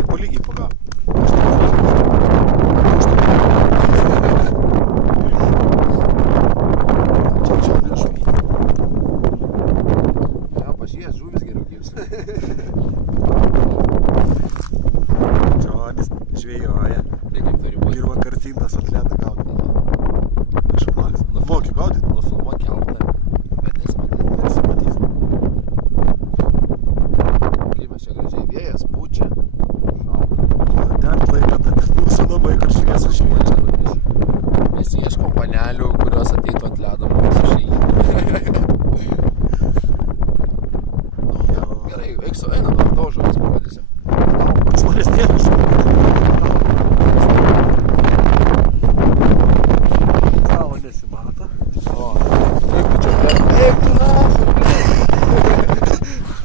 reik po lygiai pagauti. Čia žuvį. Ja, pažies, žuvis geriau gyvs. Džonis žvėjoja. Tai kaip turi būti. Pirmą kartintas atledą gauti. Šaunuolis. Moki gaudyt? Nufilmuok keltą, bet Nesimatys. kaip mes čia gražiai vėjas, pučia. Ten klaipėda, ten mūsų namai, kur šviesą šviečia. Mes ieškom panelių, kurios ateitų ant ledo mums išėjyti. Gerai, eiksiu, eina, tavo žuvis parodysim. Svorės tėvus. Stalo nesimato. O, kaip tu čia, kaip tu nafu.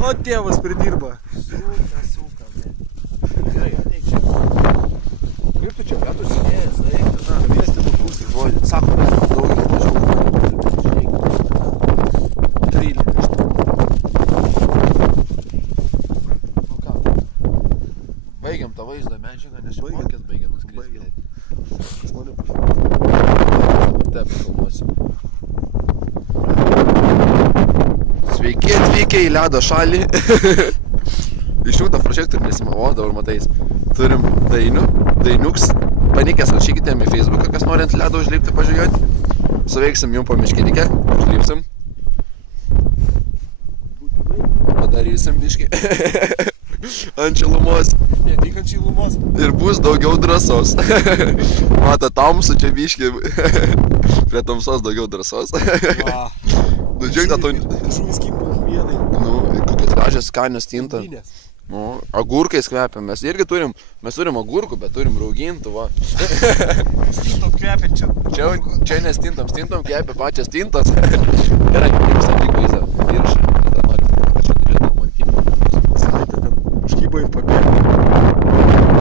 O tėvas pridirba. Suka, ne. Gerai, ateik čia. Kaip tu čia, ką tu sėdėjęs, eik tu nafu. Vėsti tu pusį, žodžiu, sako, mes daugelį mažiau. Trylį. Nu ką, baigiam tą vaizdą medžiagą, nes čia mokės baigia nuskristi. Taip, filmuosiu. Sveiki atvykę į ledo šalį. Išjungtą prožektorių nesimavo, dabar matais. Turim dainiuks. Panikės rašykite į Facebooką, kas norint ledo užlipti, pažiūrėti. Suveiksim jum po miškinikę, užlipsim. Padarysim biškį. Ant šilumos. Ne, tik ant šilumos. Ir bus daugiau drąsos. Mata, tamsu čia biškį. Prie tamsos daugiau drąsos. Va. Nu, žiūrėk, tą to... Žuvis kimbo vienai. Nu, kokias gražias skanios tinta. Rauginės. Nu, agurkais kvepiam. Mes irgi turim agurkų, bet turim raugintų, va. Stintom kvepiančią. Čia nestintom, kvepia pačias tintas. Gerai, jums atvyk vaizdą.